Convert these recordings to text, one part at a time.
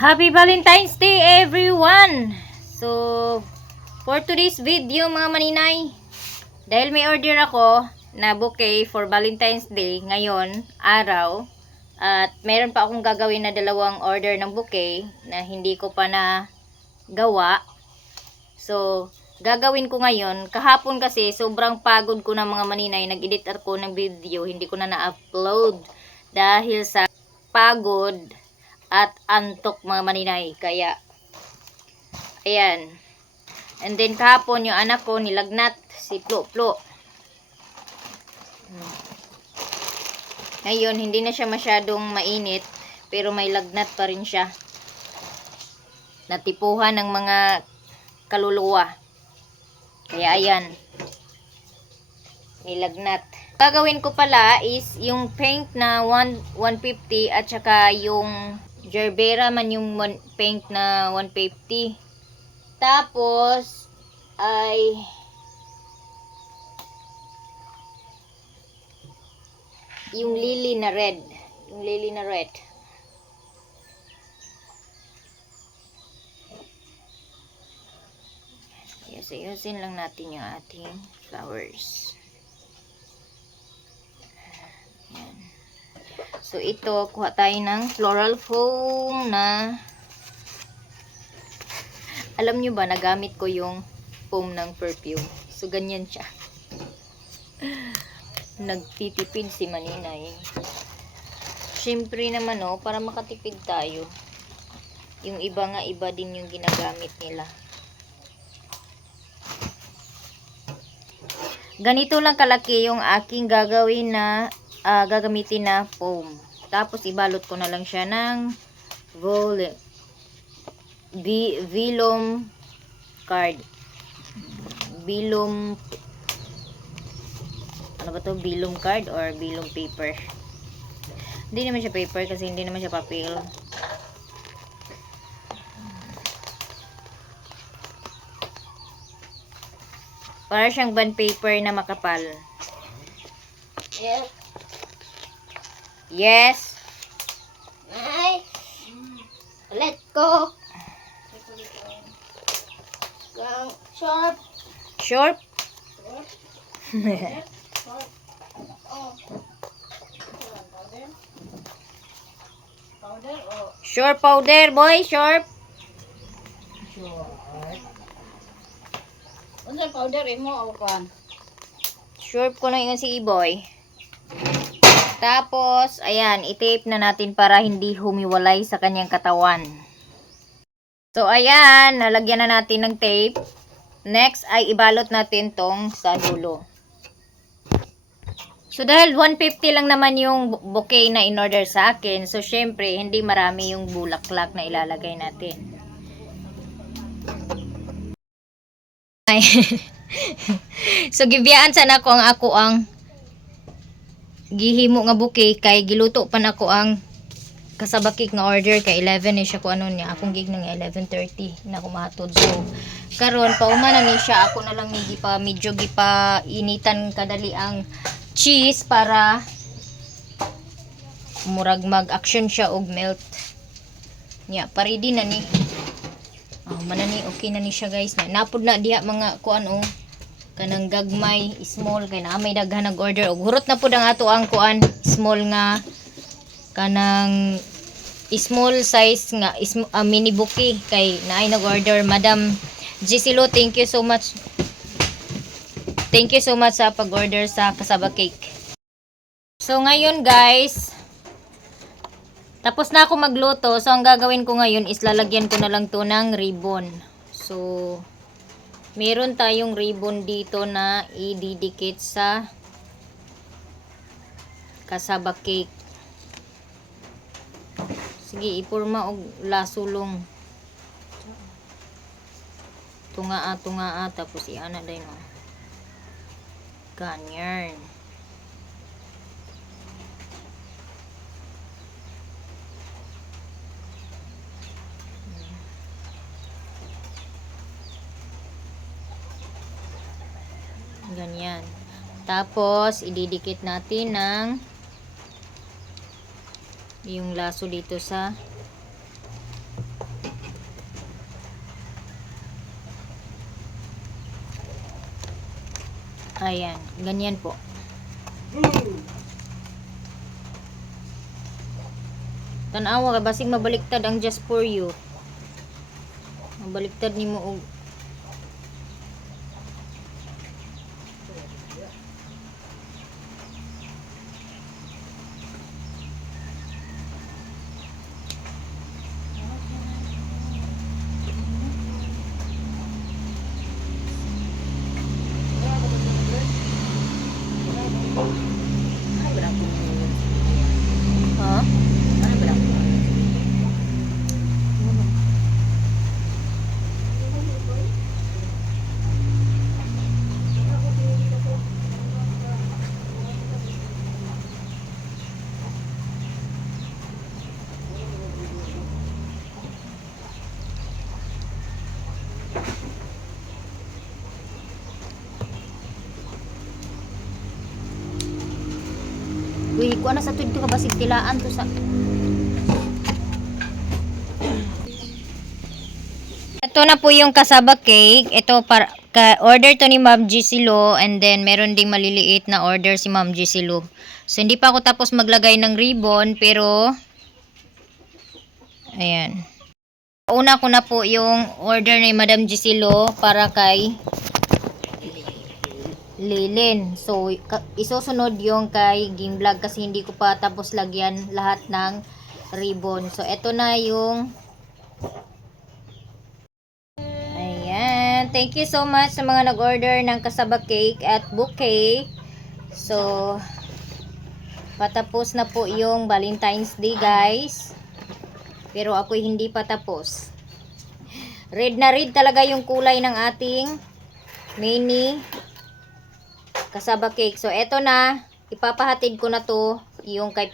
Happy Valentine's Day everyone! So, for today's video mga maninay, dahil may order ako na bouquet for Valentine's Day ngayon, araw, at meron pa akong gagawin na dalawang order ng bouquet na hindi ko pa na gawa. So, gagawin ko ngayon. Kahapon kasi sobrang pagod ko na mga maninay, nag-edit ako ng video, hindi ko na na-upload dahil sa pagod at antok mga maninay. Kaya ayan. And then kahapon yung anak ko nilagnat, si Plo Plo. Ngayon hindi na siya masyadong mainit, pero may lagnat pa rin siya. Natipuhan ng mga kaluluwa. Kaya ayan. Nilagnat. Gagawin ko pala is yung paint na 150 at saka yung Gerbera man yung paint na 150. Tapos ay yung lily na red. Yung lily na red. Ayusin lang natin yung ating flowers. Ayan. So, ito, kuha tayo ng floral foam na alam nyo ba, nagamit ko yung foam ng perfume. So, ganyan siya. Nagtitipid si Maninay. Siyempre naman, oh, para makatipid tayo. Yung iba nga, iba din yung ginagamit nila. Ganito lang kalaki yung aking gagawin na gagamitin na foam. Tapos ibalot ko na lang siya ng vellum card. Vellum, ano ba to? Vellum card or vellum paper? Hindi naman siya paper kasi hindi naman siya papel. Para siyang bond paper na makapal. Yes. Yes. Ay. Let go. Sharp. Short. Oh. Powder o Short powder, boy. Short. unsa powder imo o kuan? Short ko na yun si Iboy. Tapos, ayan, i-tape na natin para hindi humiwalay sa kanyang katawan. So, ayan, nalagyan na natin ng tape. Next, ay ibalot natin tong sa dulo. So, dahil 150 lang naman yung bouquet na in-order sa akin, so, syempre, hindi marami yung bulaklak na ilalagay natin. Ay. So, gibiyaan sana ko ang gihimo nga bouquet kay giluto pa na ko ang kasabakik nga order kay 11 ni siya ko ano niya akong gig nang 11:30 na kumatod. So karon pauma na ni siya, ako na lang ni gipa medyo gipa initan kadali ang cheese para murag mag-action siya og melt nya. Ready na ni manani okay na ni siya guys. Napud na diha mga kuan o kanang gagmay small kay na may daghan nag order og hurot na pud ang ato ang kuan small nga kanang small size nga mini bouquet kay naay nag order Madam Gisilo. Thank you so much sa pag order sa kasaba cake. So ngayon guys, tapos na ako magluto. So ang gagawin ko ngayon is lalagyan ko na lang to ng ribbon. So meron tayong ribbon dito na ididikit sa kasaba cake. Sige, ipurma og lasulong. Tungaa tapos iana din mo. Ganyan. Ganyan. Tapos, ididikit natin ng yung laso dito sa Ayan, ganyan po. Tanawa ka, basig mabaliktad ang just for you. Mabaliktad ni mo og ha? Uy, kuha na sa tuwid ko ka basig tilaan to sa... Ito na po yung kasaba cake. Ito para order to ni Ma'am GC Lo, and then meron ding maliliit na order si Ma'am GC Lo. So hindi pa ako tapos maglagay ng ribbon pero ayan. Una ko na po yung order ni Madam GC Lo para kay Lilin. So, isusunod yung kay Game Vlog kasi hindi ko pa tapos lagyan lahat ng ribbon. So, eto na yung ayan. Thank you so much sa mga nag-order ng kasaba cake at bouquet. So, patapos na po yung Valentine's Day, guys. Pero ako'y hindi pa tapos. Red na red talaga yung kulay ng ating mini kasaba cake. So, eto na. Ipapahatid ko na to yung kay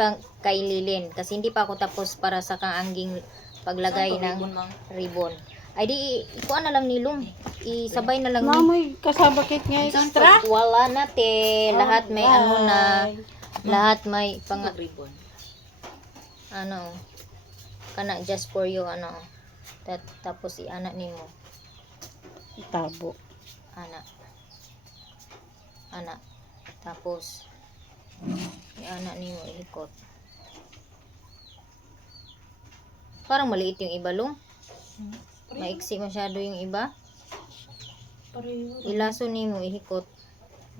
Lilin. Kasi hindi pa ako tapos para sa kaangging paglagay ng ribbon. Ay di, ikuan na lang nilong. Isabay na lang. May kasaba cake nga extra. Wala na te. Lahat may ano na. Lahat may ribbon. Ano. Kana just for you, ano. Tapos i-anak nimo. Tabo. Anak. Tapos i-anak nimo ilikot. Parang maliit yung iba, Long. Maiksi masyado yung iba. Ilaso nimo ihikot.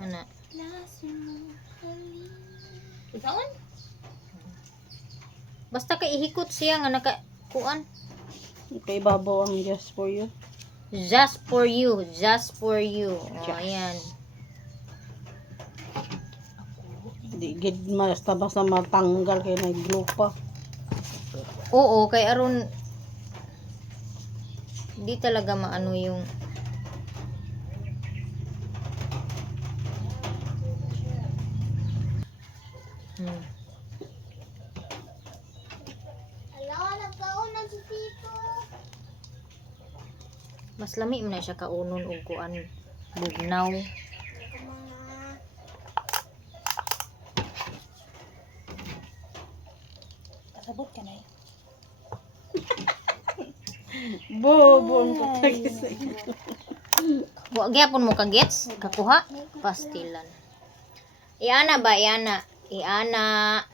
Anak. Basta kay ihikot siya nga nakakuan. Kay babaw ang just for you. Just for you. Just for you. O, ayan. Di gid basta matanggal kay nag-glue pa. Oo, kay aron di talaga maano yung mas lami man na siya kaunon og kuan bugnaw. Kasabot ka na eh. Bobo ang katagis. Wa gyapon mo ka gets kakuha pastilan. Iana ba iana? Iana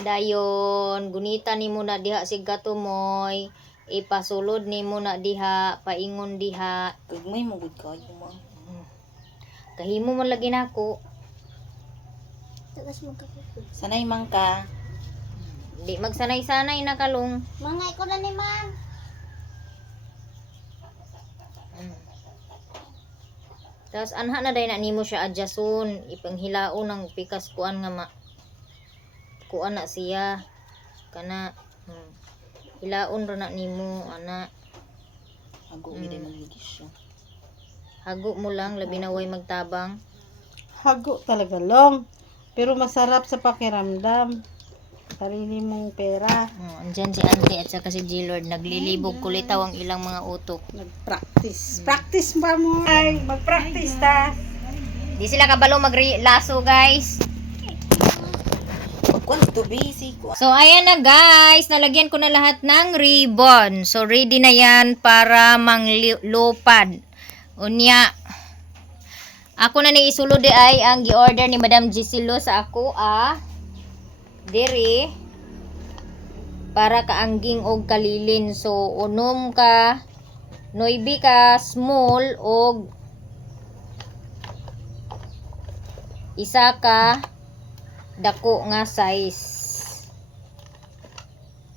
dayon gunita nimo na diha sig gatumoy. Ipasulod nimo na diha, paingon diha. Gagmay mo gud kayo mo. Kahimo man lagi nako. Sanay man ka. Di magsanay-sanay na kalong. Mangay ko na ni man. Tapos anha na day na nimo siya adjason, ipanghilaon ng pikas kuan nga kuan na siya. Kana hilaon ra na nimo ana. Hago mi day magligis siya. Hago mo lang labi na way magtabang. Hago talaga long. Pero masarap sa pakiramdam. Sarili mong pera. Andyan si Auntie at saka si G-Lord naglilibog kulitaw ang ilang mga utok. Nag-practice. Practice ba mo? Ay, mag-practice ta. Di sila kabalo maglaso, guys. Pagkuan to busy ko. So, ayan na guys. Nalagyan ko na lahat ng ribbon. So, ready na yan para manglupad. Unya, Ako na ni isulod di ay ang gi-order ni Madam Giselo sa ako diri para kaangging og kalilin. So unom ka noibi ka small og isa ka dako nga size.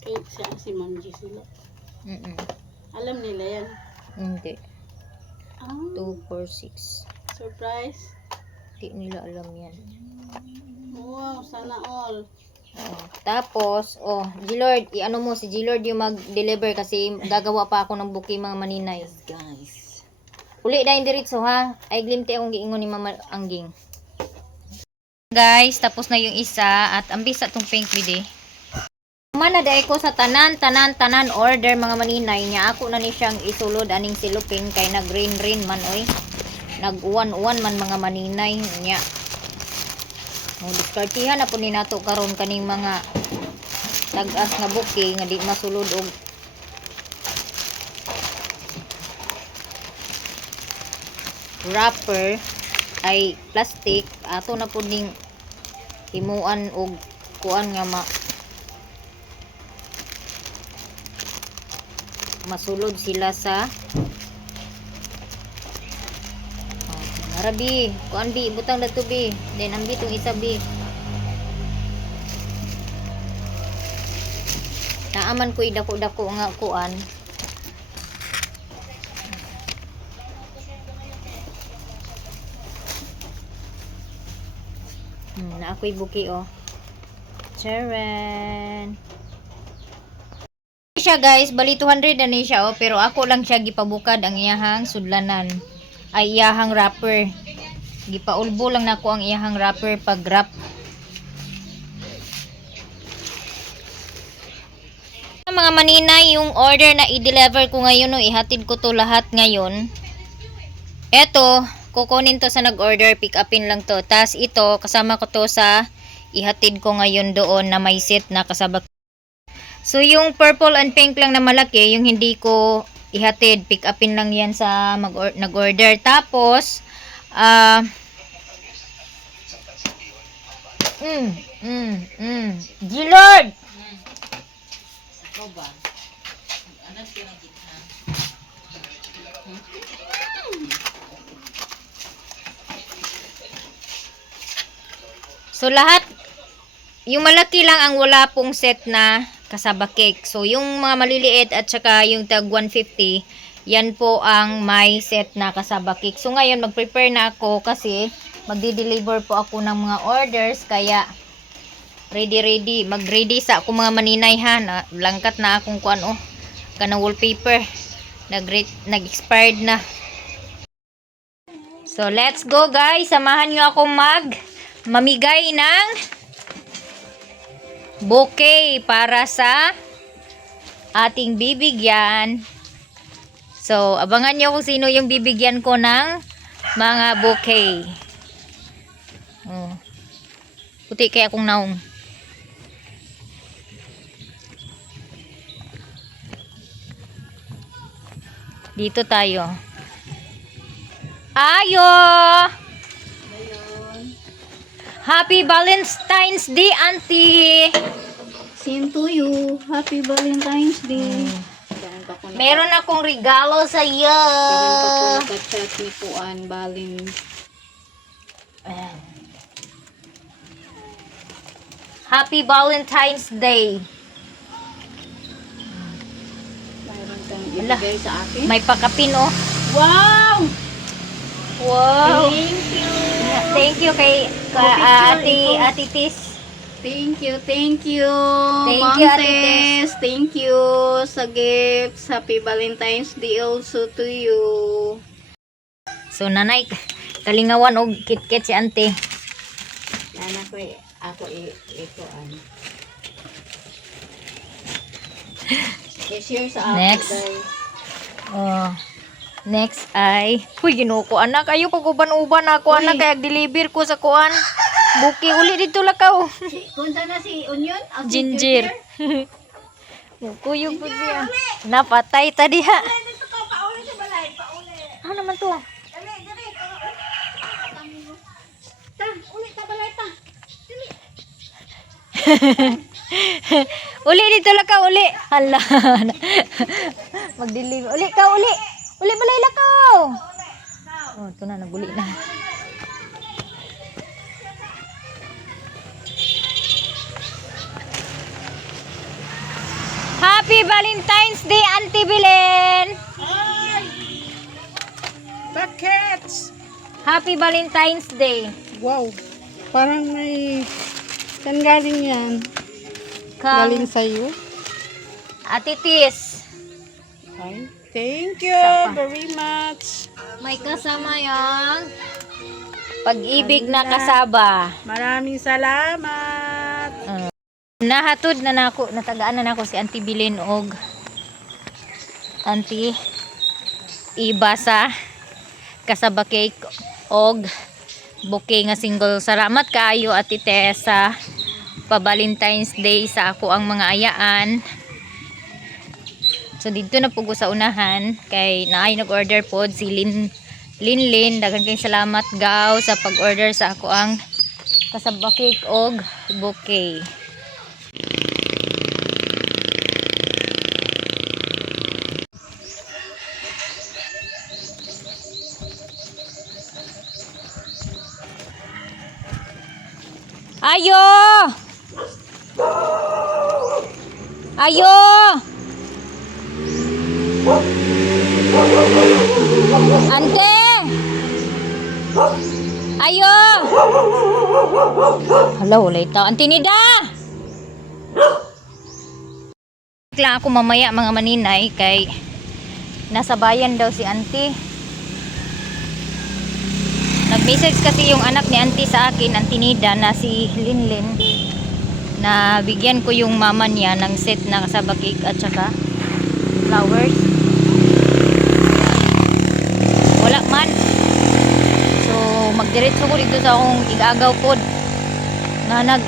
Kahit siya si Ma'am Gisela. Alam nila yan. Hindi. Ah, 2, 4, 6. surprise. Hindi nila alam yan. Wow, sana all. Tapos, G-Lord, i-ano mo, si G-Lord yung mag-deliver kasi gagawa pa ako ng bouquet mga maninay. Guys. Uli na yung diretso ha. Ay, glimti akong giingon ni Mama Angging. Guys, tapos na yung isa at ambis sa tong pink bide. Manaday ko sa tanan order mga maninay niya. Ako na ni siyang isulod aning silupin kay nag-rain man oy. Nag-uwan-uwan man mga maninay niya. Mo diskartihan na po ni nato karon kaning mga tag-as nga bouquet nga di masulod og wrapper ay plastic. Ato na po ning himuan og kuan nga masulod sila sa Arabi, kuan bi, butang dato bi. Then ambi tong isa bi. Naaman ko dako-dako nga kuan. Na ako'y buki Charan. Siya guys, bali 200 na ni siya pero ako lang siya gipabukad ang iyahang sudlanan. Ay iyahang wrapper. Gipaulbo lang nako ang iyahang wrapper pag wrap. Mga maninay, yung order na i-deliver ko ngayon ihatid ko to lahat ngayon. Eto, kukunin to sa nag-order, pick upin lang to. Tas ito, kasama ko to sa ihatid ko ngayon doon na may set na kasabak. So yung purple and pink lang na malaki, yung hindi ko ihatid, pick upin lang yan sa nag-order. Tapos G-Lord! Ako ba? Ano pinakita? So lahat, yung malaki lang ang wala pong set na kasaba cake. So yung mga maliliit at saka yung tag 150, yan po ang may set na kasaba cake. So ngayon mag-prepare na ako kasi magdi-deliver po ako ng mga orders, kaya ready. Mag-ready sa ako mga maninay ha. Langkat na akong kuan kanang wallpaper. Nag-expired na. So let's go guys. Samahan niyo ako mamigay ng bouquet para sa ating bibigyan. So, abangan nyo kung sino yung bibigyan ko ng mga bouquet. Puti kaya akong naong. Dito tayo. Ayo! Happy Valentine's Day, Auntie! Same to you. Happy Valentine's Day. Meron akong regalo sa iyo. Karon pa po naka-chat ni Puan Balin. Happy Valentine's Day. Mayroon kang ibigay sa akin. May pakapin Wow! Wow. Thank you. Thank you kay Ate Tis. Thank you. Thank you, Ma'am Ate Tess. Thank you sa gifts. Happy Valentine's Day also to you. So nanay, kalingawan og KitKat si Ante. Nana ko ako ito i-share sa ako. Next. Next ay, huy ginuko anak, ayo pag-uban-uban ako anak, kaya deliver ko sa kuan. Buki uli dito lakaw. Kunsa na si Onion? Ginger. Kuyog po siya. Napatay ta diha. Ano naman to? Uli dito lang ka, uli. Hala. Magdilim. Uli ka, uli. Uli balay lang ka. Oh, ito na, naguli na. Happy Valentine's Day, Auntie Belen! Buckets! Happy Valentine's Day. Wow. Parang may... Saan galing yan? Galing sa'yo? Ate Tis. Ay, thank you Sapa. very much. May kasama yung pag-ibig na kasaba. Maraming salamat. Nahatod na nako, natagaan na nako si Auntie Bilin og Auntie Iba sa kasaba cake og bouquet nga single. Salamat kaayo Ate Tessa pa Valentine's Day sa ako ang mga ayaan. So dito na pugo sa unahan kay naay nag-order pod si Linlin. Daghang kayong salamat gaw sa pag-order sa ako ang kasaba cake og bouquet. Ayo! Ayo! Ante! Ayo! Hello, late tao. Ante Nida! Lang ako mamaya mga maninay kay nasa bayan daw si Auntie. Nag-message kasi yung anak ni Auntie sa akin, Auntie Nida, na si Linlin, na bigyan ko yung mama niya ng set na kasaba cake at saka flowers. Wala man. So magdiretso ko dito sa akong igagaw pod na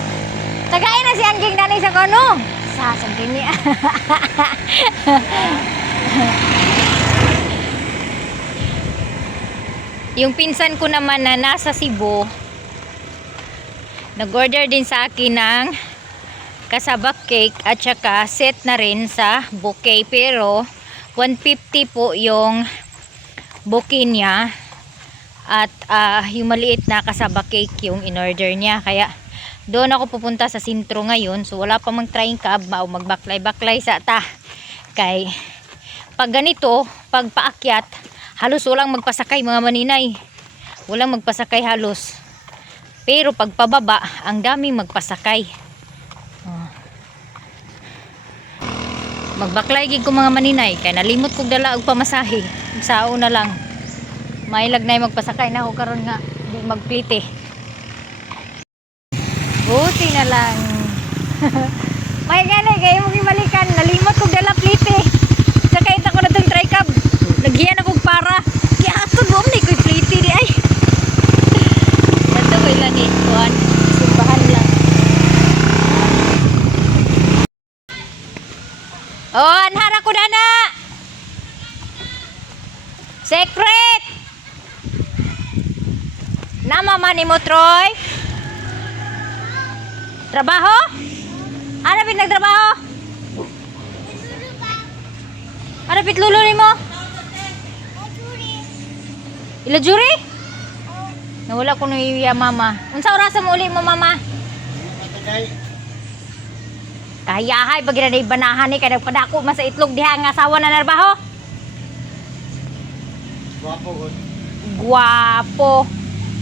tagay na si Anjing nanay sa kono. Sasabihin niya. Yung pinsan ko naman na nasa Cebu, nag-order din sa akin ng kasaba cake at saka set na rin sa bouquet, pero 150 po yung bouquet niya at yung maliit na kasaba cake yung in-order niya. Kaya doon ako pupunta sa sentro ngayon. So wala pa mang train cab, magbaklay-baklay sa ta. Kay pag ganito, pag paakyat, halos walang magpasakay mga maninay. Walang magpasakay halos. Pero pag pababa, ang daming magpasakay. Magbaklay gid ko mga maninay kay nalimot kog dala og pamasahe. Sao na lang. Mailag na magpasakay na ako karon nga di magplite. Buti na lang. May gani kayo mo gibalikan, nalimot kog dala plite. Sakay ta ko na tong tricab. Lagyan ako para. Kaya ato mo ni ko plite di ay. Dato ko ilan ni kuan. Simbahan lang. Oh, anhara ko na na. Secret. Nama man ni mo Troy. Trabaho? Ano pit nagtrabaho? Ano pit lulo ni mo? Ila juri? Nawala ko nung iya mama. Unsa oras mo uli mo mama? Kayahay pag ginanay banahan ni kay nagpadako man sa itlog diha nga asawa na narbaho. Guwapo gud. Guwapo.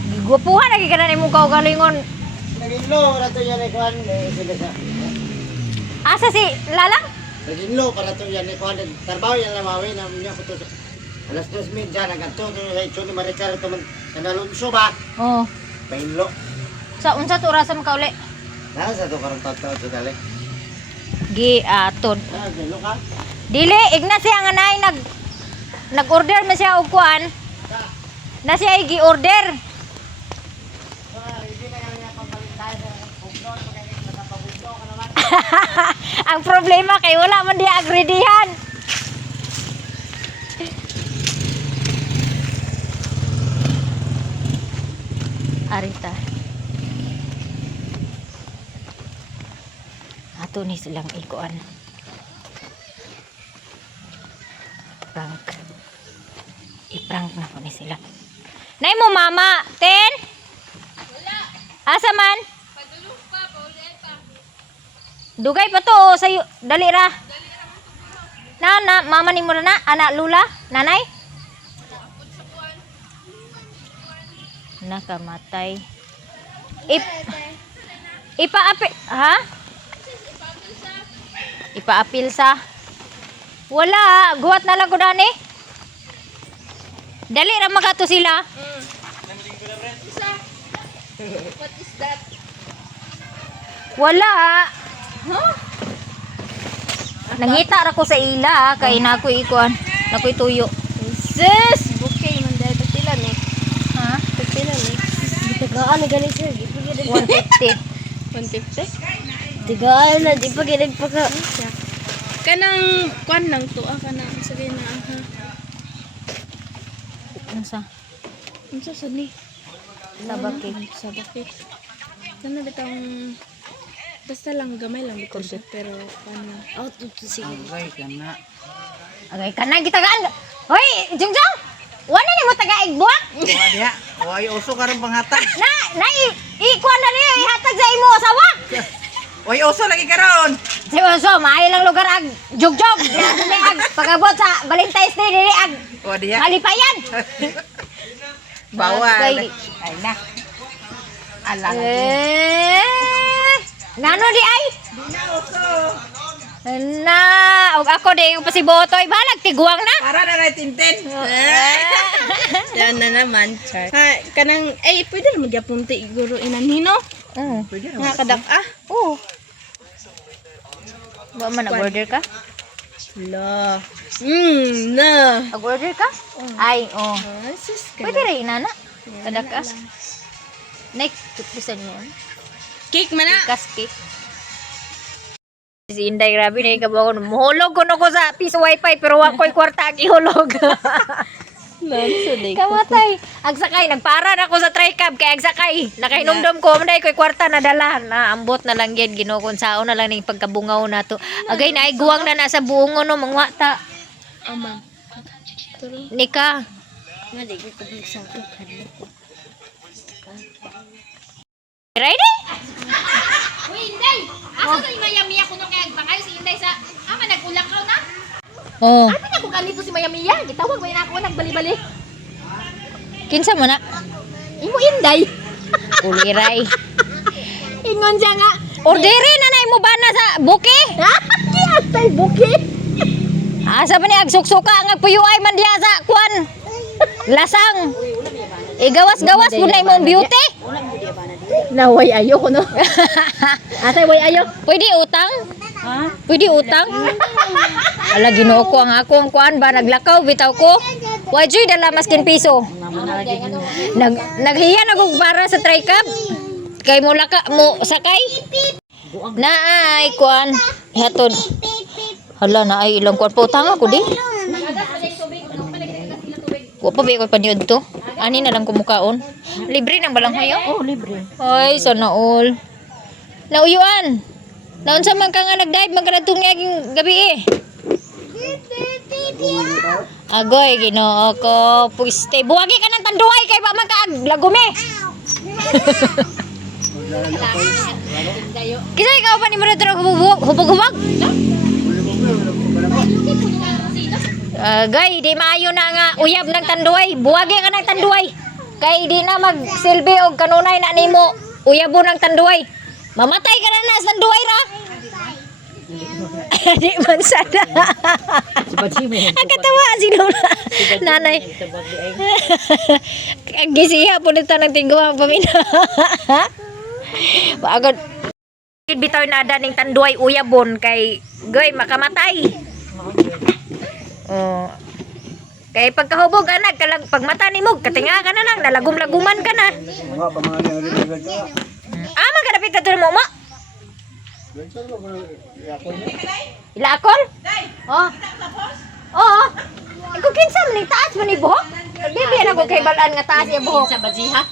Giguwapuhan lagi ka na mo kaugalingon. Naginlo ra to yan ikuan sila sa. Asa si Lalang? Naginlo para to yan ikuan trabaho yan lamawi na niya ko to. Alas 2:30 nagadto to sa itsyo ni Maricar to man kanalunso ba? Oh. Painlo. Sa unsa to orasa mo kauli? Nasa to karong tato to dali. Gi atod. Gilo ka? Dili igna siya nga nay nag-order na siya og kuan. Na siya gi-order. Ang problema kay wala man diha agredihan. Arita. ato ni silang ikuan. Prank. I-prank na ko ni sila. Nay mo mama, ten? Wala. Asa man? Padulog pa, pauli pa. Dugay pa to sayo, dali ra. Na, mama ni mo na, anak lula, nanay? Nakamatay. Ipaapil, ha? Ipaapil sa? Wala, guwat na lang ko dani. Dali ra makato sila. What is that? Wala. Huh? Nangita ra ko sa ila kay nakoy ikuan, nakoy tuyo. Sis! Bukay man dahil pagpila ni. Ha? Pagpila ni. Tigaan na galing sir. 150. 150? Tigaan na. Di pa ginag pagka. Kanang kwan lang to. Kanang sabihin na. Unsa? Unsa sa ni? Sabaki. Sabaki. Kana bitang basta lang gamay lang bitaw siya pero ano. Oh, sige. Agay kana gitagaan. Hoy, Jungjong. Wala ni mo taga-igbuak? Wala. Oy, uso karon pangatag. Na ikuan na niya ihatag sa imo asawa. Oy, uso lagi karon. Si Oso, maayo lang lugar ag Jugjog. Dili ag pagabot sa Valentine's Day dili ag O diya. malipayan. Bawal. Ay na. Ala. Nano di ay? Na, og ako di yung pasibotoy balag tiguang na. Para na na tintin. Yan na naman, Char. Ha, kanang, pwede naman gyapon ti iguro inanino. Pwede na. Nga kadak Oo. Ba man nag-order ka? La. Na. Nag-order ka? Ay, oh. Sis ka. Pwede rin inana. Kada ka. Next, tupusan mo. Cake man na. Kas cake. Si Inday, grabe na ikaw muhulog ko na ko sa piso wifi pero wako'y kwarta ang ihulog. Kamatay. Agsakay, nagpara na ko sa tricab kay agsakay. Nakahinumdum ko, manday ko'y kwarta na dala. Naambot na lang yan, ginukon sao na lang ng pagkabungaw na to. Agay na, guwang na nasa buong no, mga ta. Ama. Nika. Maligay ko sa akin. Ready? Uy, Inday! Asa to yung Maya-Mia kuno kay agbakay si Inday sa... Ama, nag-ulakaw na? Oh. Ano na kung ganito si Maya-Mia? Gitawag ba yun ako nagbali-bali? Kinsa mo na? Imo Inday! Uliray. Ingon siya nga. Orderin na mo ba na sa buki? Ha? Kiyatay buki! Asa ba ni agsuksuka ang puyuay man diya sa kwan? Lasang. Igawas-gawas mo na imong beauty. Naway ayo ko no. Asay way ayo? Pwede utang? Ha? Pwede utang? Ala Ginoo ko ang akong kuan ba naglakaw bitaw ko. Wajoy dala maskin piso. Naghiya na kog para sa tricab. Kay mo laka mo sakay. Naay kuan hatod. Hala na ay ilang kuan pa utang ako di. Wa pa ba ko paniud to? Ani na lang kumukaon. Libre nang balang hayo? Oh, libre. Ay, sana all. Nauyuan. Naunsa man ka nga nag-dive magkaratong ngayong gabi eh. Agoy, Ginoo ko. Puiste. Buwagi ka ng tanduay kay pa magkaag lagume. Kisa ikaw pa ni Maradro hubog-hubog? Gay, di maayo na nga uyab ng tanduay. Buwagi ka ng tanduay. Kay di na magsilbi og kanunay na nimo uyabo ng tanduay. Mamatay ka na sa tanduay ra. Di man sada. Ang katawa si Lola. Nanay. Ang gisiya po nito ng tingguang pamina. Agad. Bitaw na ada ning tanduay uyabon kay goy makamatay. Oh. Kay pagkahubog anak kalang pagmata nimo katinga ka na lang nalagum-laguman ka na. Ama ka dapit ka to mo mo. Ila akol? Oh. Oh. Ikaw kinsa man ni taas man ni buhok? Bibi na ko kay balaan nga taas ya buhok. Sa baziha?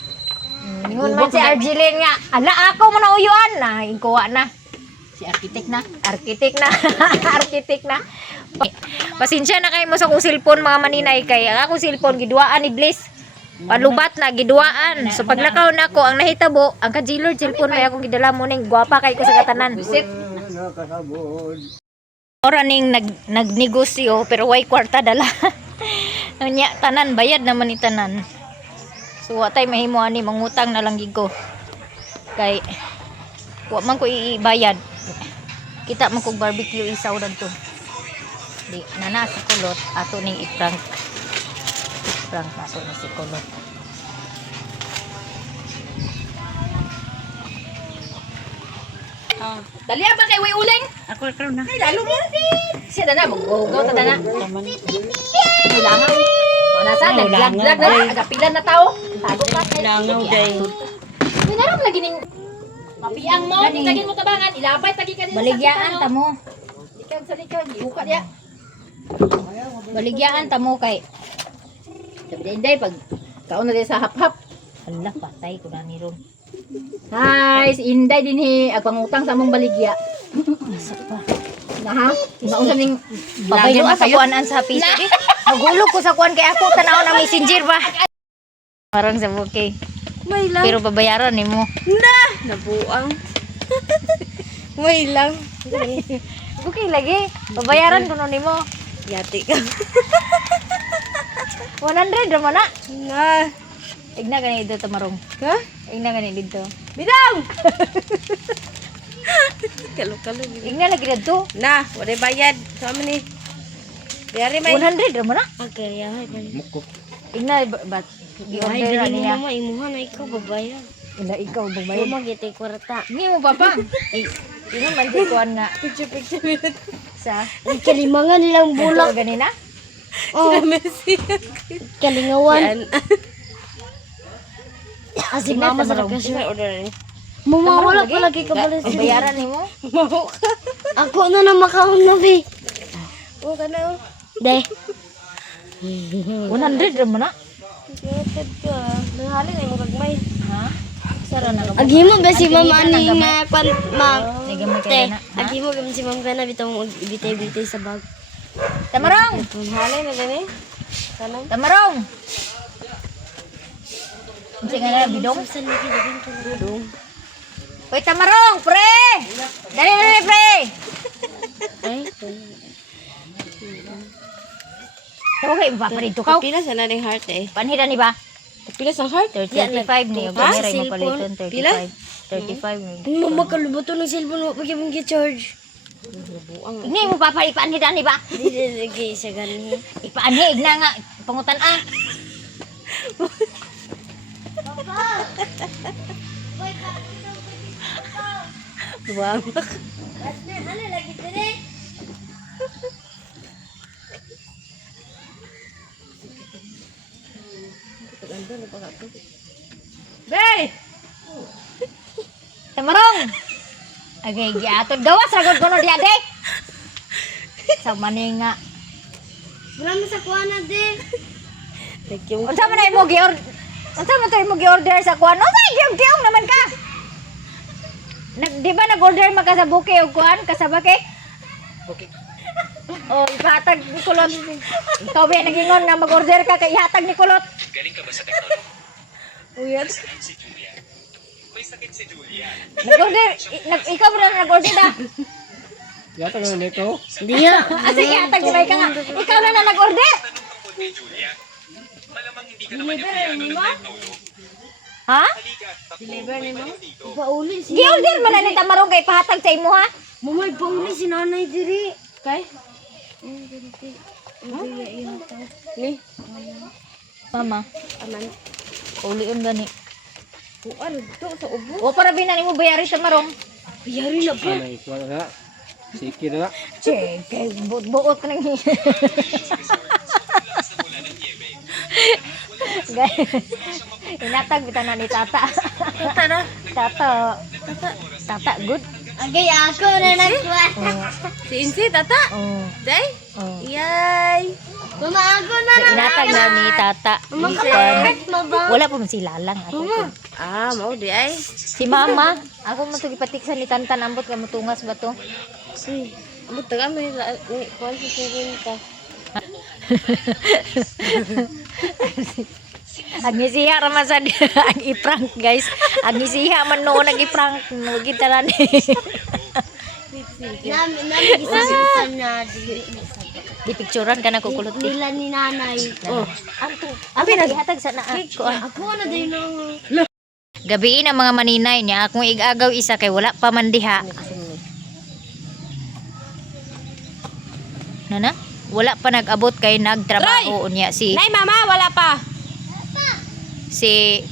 Ingon man si Argeline nga, ala ako mo na uyuan na, ikuha na. Si arkitek na. Arkitek na. Pasensya na kayo mo sa kong cellphone mga maninay kay ang akong cellphone giduaan ni Bliss. Palubat na giduaan. So paglakaw na ko ang nahitabo, ang ka-G-Lord cellphone may akong gidala mo ning gwapa kay ko sa katanan. Ora ning nagnegosyo pero way kwarta dala. Nya tanan bayad naman ni tanan. So wa tay mahimo ani mangutang na lang gid ko. Kay wa man ko ibayad. Kita man kog barbecue isaw dadto. Di nana si kulot ato ning i-prank. Prank ato ni si kulot. Dali ba kay way uling? Ako karon na. Ay, lalo mo. Siya na, mag-ugaw ta na. Kailangan. O, nasa, naglag na. Agapilan na tao. Tago ka. Langaw day. May naram lagi ning mapiang mo. Tagin mo tabangan. Ilabay, tagi ka din. Baligyaan ta mo. Likad sa likod. Buka diya. Baligyan ta mo kay Sabi na Inday, pag kaon na din sa hap-hap. hala patay ko na ni ron. Hi, si Inday din agpangutang sa among baligya. Na ha? Maunsa ning Babaylo sa kuanan sa piso di. Magulog ko sa kuan kay ako tanaw na messenger ba. Parang sa bukay. May lang. Pero babayaran nimo. Nabuang. May lang. Okay lagi. Babayaran ko no nimo. Yati ka. 100 ra man na. Na. Igna gani dito tamarong. Ha? Igna gani dito. Bidang! Kalo-kalo. Igna lagi dito. Na, wala bayad. Sama ni. Biyari may. 100 ra man na. Okay, yahay. Igna bat gi-order ra niya. Mama, imuha na ikaw babayad. Ila ikaw babayad. Mama, gitay kwarta. Ni mo papa. Ino man di kuan nga Picture. sa Kalimangan nilang bulak ganina. Oh, Messi. Kalingawan. Yan. Si mama sa Kasi may order ni. Mama, wala pa lagi ka balik. Bayaran nimo. Ako na na makaon na, be. Oo, ka na. De. 100 ra man na. Gated ka. Nangaling ay mo kagmay. Ha? Sara na ka. Agi mo ba si mama ni nga kwan, ma. Nagamay ka Te, na. agi mo gamit si mama ka na bitong ibitay-bitay sa bag. Tamarong. Halay na gani. Kanang. Tamarong. Sige nga bidong. Saan lagi laging tulong? Hoy Tamarong, pre. Dali pre. Ay, Okay, ba pa dito ka? Pila sa naning heart eh. Panhira ni ba? Pila sa heart? 35 ni. Ha? Kamera mo Cellphone? paliton Pila? 35 ni. mama kalubuto ng cellphone mo pag yung charge. Igni mo papa ipaanhira ni ba? Hindi lagi sa gani. Ipaanhi igna nga pangutan ah. Duwang. Be! Tamarong! Agay, giatod gawas ragod ko no diya de. Sa maninga. Wala mo sa kuha na, de. Unsa man ay mo gi-order? Unsa man tayo mo gi-order sa kuan? Unsa giog naman ka? Di ba nag-order maka sa buke o kuan kasaba kay? Okay. Oh, ipahatag ni Kulot. Ikaw ba nagingon na mag-order ka kay ihatag ni Kulot? Uyat. Nag-order, ikaw ba na nag-order na? Yata nga nito. Hindi nga. Asa ihatag ni ka nga? Ikaw na nag-order? Ha? Deliver ni mo? Pauli si Gi-order man na ni Tamarong kay pahatag sa imo ha? Mamay, pauli si nanay diri. Kay? Ni. Mama, Aman. uliin gani. Kuan to sa ubo. O para binan mo bayari sa marong. Yari na po. Anay, kuha na. Sige na. Che, kay buot ka nang Inatag bitan na ni Tata. Tata na. Tata good. Agay ako na nagkuha. Oh. Si Insi tata. Oh. Day. Oh. Iyay. Inatag na ni tata. Wala po man sila lang. Mao di ay. Si mama, ako mo to gipatiksan ni Tantan ambot ka mutungas ba to? Amo taga mo kuan sa sirinta. Ang isiha raman sa ang i-prank guys. Ang isiha man noon nag-i-prank no kita na ni. Di picturean ka na kukulot nila ni nanay. Oh, abi naghatag sa naa. Ako na din no. Gabi na mga maninay niya akong igagaw isa kay wala pa man diha. Nana? Wala pa nag-abot kay nagtrabaho niya si Nay mama, wala pa. si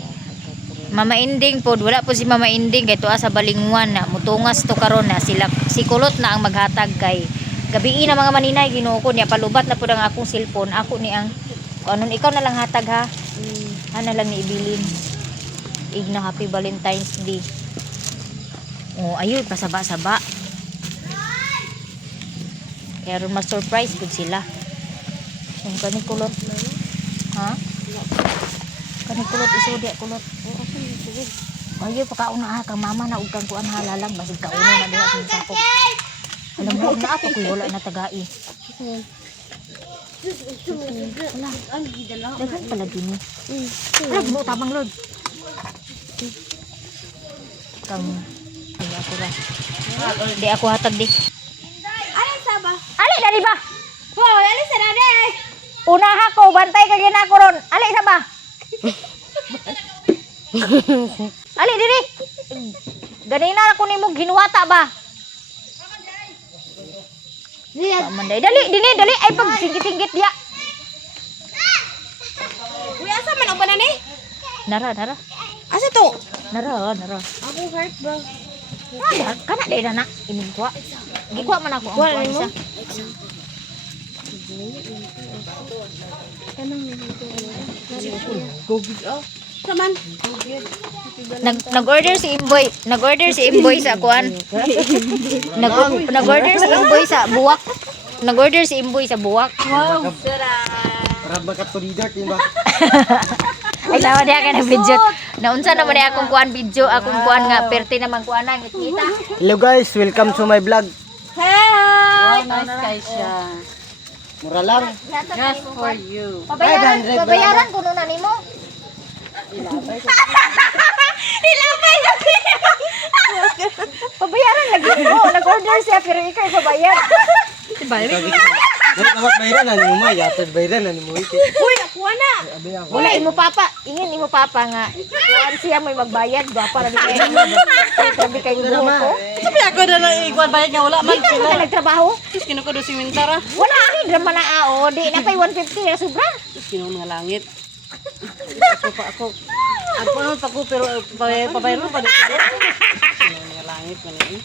Mama Inding pod wala po si Mama Inding kay tuwa sa balingwan na mutungas to karon na sila si kulot na ang maghatag kay gabi na mga maninay Ginoo ko niya palubat na pud ang akong cellphone ako ni ang anon ikaw na lang hatag ha ana lang ni ibilin igna happy Valentine's Day oh ayo pasaba-saba kaya ron ma-surprise gud sila yung kani kulot ha kani kulot isudi kulot ayo pakauna kang mama na ug kang kuan halalang basig kauna na diha sa sakop alam mo na ako kuy wala na tagai dagan pala gini alam mo tabang lod kang ay ako ra di ako hatag di Alin sa ba? ali dali ba Hoy, alin sa dade. unaha ko bantay ka ginako ron ali sa ba ali diri ganina ako nimo ginuwata ba Pamanday. Dali, dali. Ay, pag singgit-singgit diya. Uy, asa man ang banani? Nara. Asa to? Nara. Ako heart bro. Ada, kana day na. Ining kuha. Gikuha man ako ang kuha isa. Saman. Nag-order si Imboy. Nag-order si Imboy sa kuan. Nag-order si Imboy sa buwak. Nag-order si Imboy sa buwak. Wow, sarap. Para magkatulidor, diba? Ay, lawa diya ka ng video. Naunsa naman niya akong kuan video. Akong kuan nga. Perte naman kuan na. Ngit-ngita. Hello guys, welcome to my vlog. Hey! Mura lang. Just for you. Pabayaran ko na nimo. Ilapay sa pabayaran lagi mo. Nag-order siya pero ikaw pabayar. Dapat bayaran na mo, yatad bayaran na mo. Uy, nakuha na. Wala imo papa. Ingin imo papa nga. Kuan siya may magbayad. Gwapa na di kayo. Sabi kayo ko. Sabi ako na lang iguan bayad nga wala man. Di ka man nagtrabaho. Tapos kinukudo si Mintara. Wala ni drama na ao. Di na pay 150 na sobra. Tapos kinukudo nga langit. Ako naman pa ko pero pabayro pa dito. Kinukudo nga langit man eh.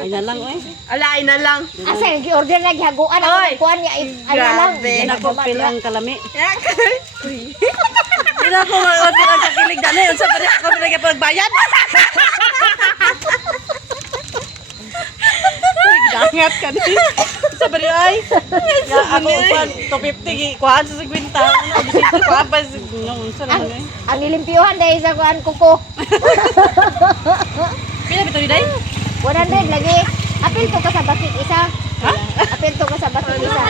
Ay na lang eh. Alay na lang. Asa gi-order na gihaguan ako kuan niya ay na lang. Hindi na ko pilang kalami. Hindi na ko mag-order ang kakilig dali. Unsa pa rin ako pinagpagbayad? Gangat ka din. Sa bari ay. Ako kuan 250 kuan sa 50. Ano bisita kuan pa unsa naman eh. Ang nilimpyuhan dahil sa kuan kuko. Pila bitaw day? 100 lagi. Apil to ka sa bakit isa. Ha? Apil to ka sa bakit isa.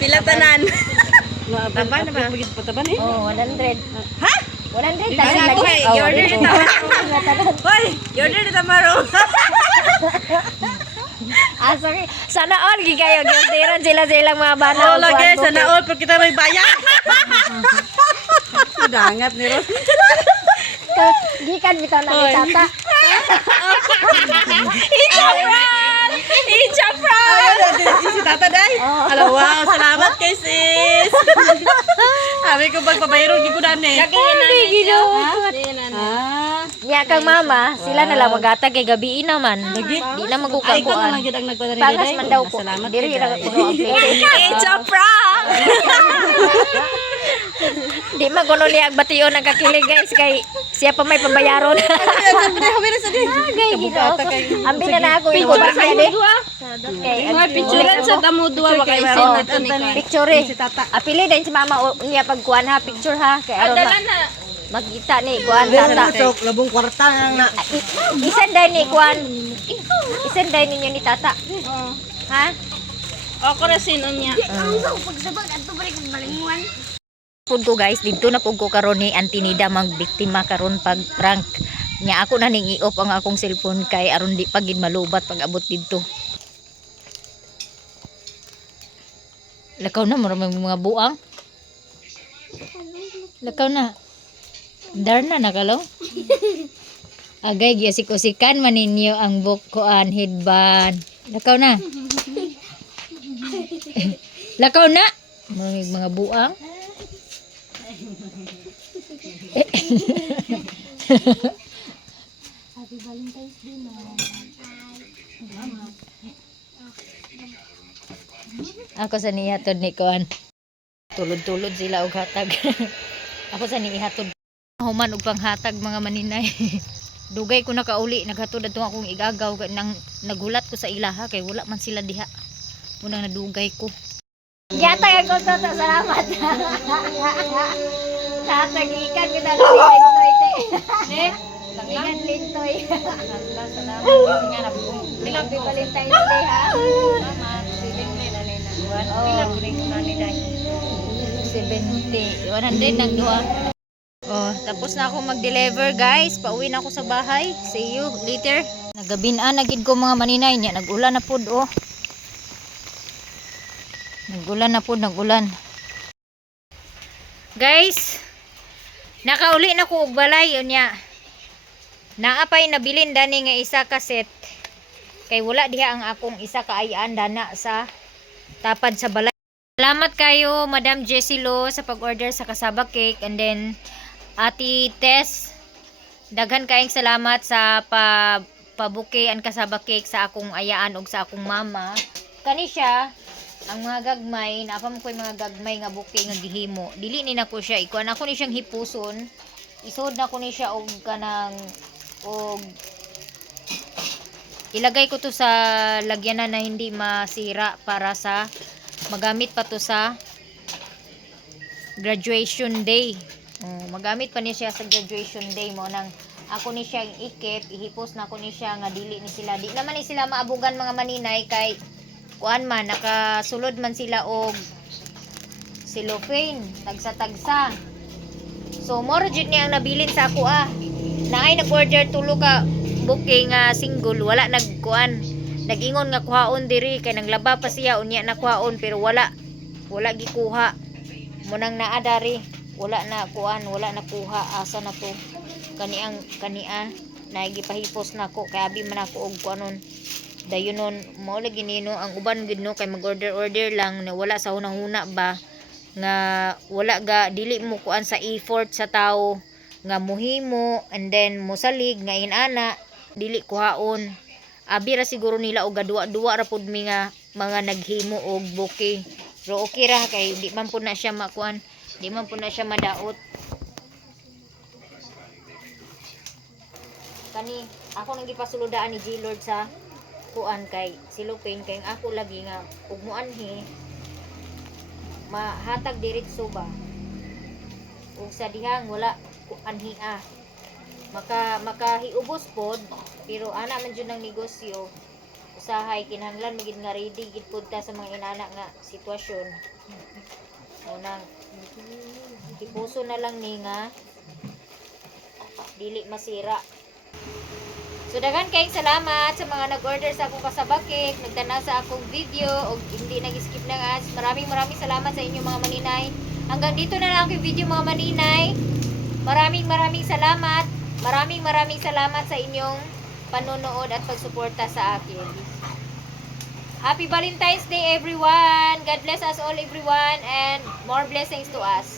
Pila tanan. Taba na ba? Pataban eh. Oh, 100. Ha? 100 Ay, tanan ako, lagi. i-order na tayo. Hoy, order na tamaro. Ah, sorry. Sana all gi kayo giorderan sila ilang mga bana. Oo lagi sana all pag kita may bayad. Dangat ni Ros. Gikan bitaw na ni tata. It's a prank! Si Tata day. Hello, wow, salamat kay sis. Sabi ko pagpabayron gi ko dani. Lagi na. Ah, Niya kang mama, sila na lang magatag kay gabi naman. Lagi. Di na Ay, ikaw na magkukuan. lang yun ang nagpadari Pangas man daw ko. Salamat Diri kay ra Day. puno ang plate. It's a prank! Di man kuno niya agbation ang kakilig guys kay siya pa may pambayaron. Gay Kabugata ginoo. kay. Ambi na ako yung kuba kay de. Kay Mga picturean sa damo duwa kay Oh, sin nato ni Kwan. picture eh. Apili din si mama niya pagkuan ha, picture ha kay aron Dala na. magkita ni kuan tata. So, labong kwarta nga na. Isan day ni kuan. Isan day ninyo ni tata. Oh. Ha? Ako ra sino niya. Pud ko guys, dito na pud ko karon ni Antinida mang biktima karon pag prank. Nya ako na ning i-off ang akong cellphone kay aron di pagid malubat pag abot dito. Lakaw na maraming mga buang. Lakaw na. Darna na kalaw. Agay giusik-usikan man ninyo ang bukuan headband. Lakaw na. Lakaw na. Maraming mga buang. Ako sa nihatod ni Kuan. Tulod-tulod sila og hatag. Ako sa nihatod. Human og panghatag mga maninay. Dugay ko nakauli naghatod adto akong igagaw kay nang nagulat ko sa ilaha kay wala man sila diha. Unang nadugay ko. Yatag ako sa salamat. Tatagikan ko na lintoy te. Ne? Langan lintoy. Allah salamat nga na po. Bilang Valentine's Day ha. Salamat. Siling ni na nina. Bilang ko rin na ni dai. 70. 100 nang duha. Oh, tapos na ako mag-deliver guys. Pauwi na ako sa bahay. See you later. Nagabinaan na gid ko mga maninay niya. Nag-ulan na pud oh. Nag-ulan na pud, nag-ulan. Guys, nakauli na ko og balay unya. Naapay nabilin dani nga isa ka set. Kay wala diha ang akong isa ka ayaan dana sa tapad sa balay. Salamat kayo Madam Jessie Lo sa pag-order sa kasaba cake and then Ati Tess, daghan kaayong salamat sa pabuke ang kasaba cake sa akong ayaan og sa akong mama. Kani siya ang mga gagmay, naapa mo ko yung mga gagmay nga buke nga gihimo. Dili ni nako siya, ikuan ako ni siyang hipuson. Isod na ko ni siya og kanang og ilagay ko to sa lagyanan na hindi masira para sa magamit pa to sa graduation day. Magamit pa niya siya sa graduation day mo nang ako ni siya ikip, ihipos na ako ni siya nga dili ni sila. Di naman ni sila maabugan mga maninay kay kuan man nakasulod man sila og cellophane tagsa-tagsa. So more jud ni ang nabilin sa ako Naay nag-order tulo ka booking single wala nagkuan. Nag-ingon nga kuhaon diri kay nanglaba pa siya unya na kuhaon pero wala gikuha. Munang naa dari wala na kuan, wala na kuha asa na to. Kania naigipahipos na ko kay abi man ako og kuanon. Dayon nun mao lagi nino ang uban gid no kay mag-order lang na wala sa hunahuna ba nga wala ga dili mo kuan sa effort sa tao nga muhimo and then mosalig nga inana dili kuhaon. Abi ra siguro nila og duwa ra pud mi nga mga naghimo og bouquet. Pero okay ra kay di man pud na siya makuan, di man pud na siya madaot. Kani ako nang gipasulodaan ni G Lord sa kuan kay silupin kay ako lagi nga ug muanhi mahatag diretso ba ug sa dihang wala anhia makahiubos pod pero ana man jud ng negosyo usahay kinahanglan magid nga ready gid pod ta sa mga inana nga sitwasyon. Unang ipuso na lang ni nga dili masira. So daghan kayong salamat sa mga nag-order sa akong kasaba cake, nagtanaw sa akong video o hindi nag-skip ng ads. Maraming salamat sa inyo mga maninay. Hanggang dito na lang ang video mga maninay. Maraming salamat. Maraming salamat sa inyong panonood at pagsuporta sa akin. Happy Valentine's Day everyone. God bless us all everyone and more blessings to us.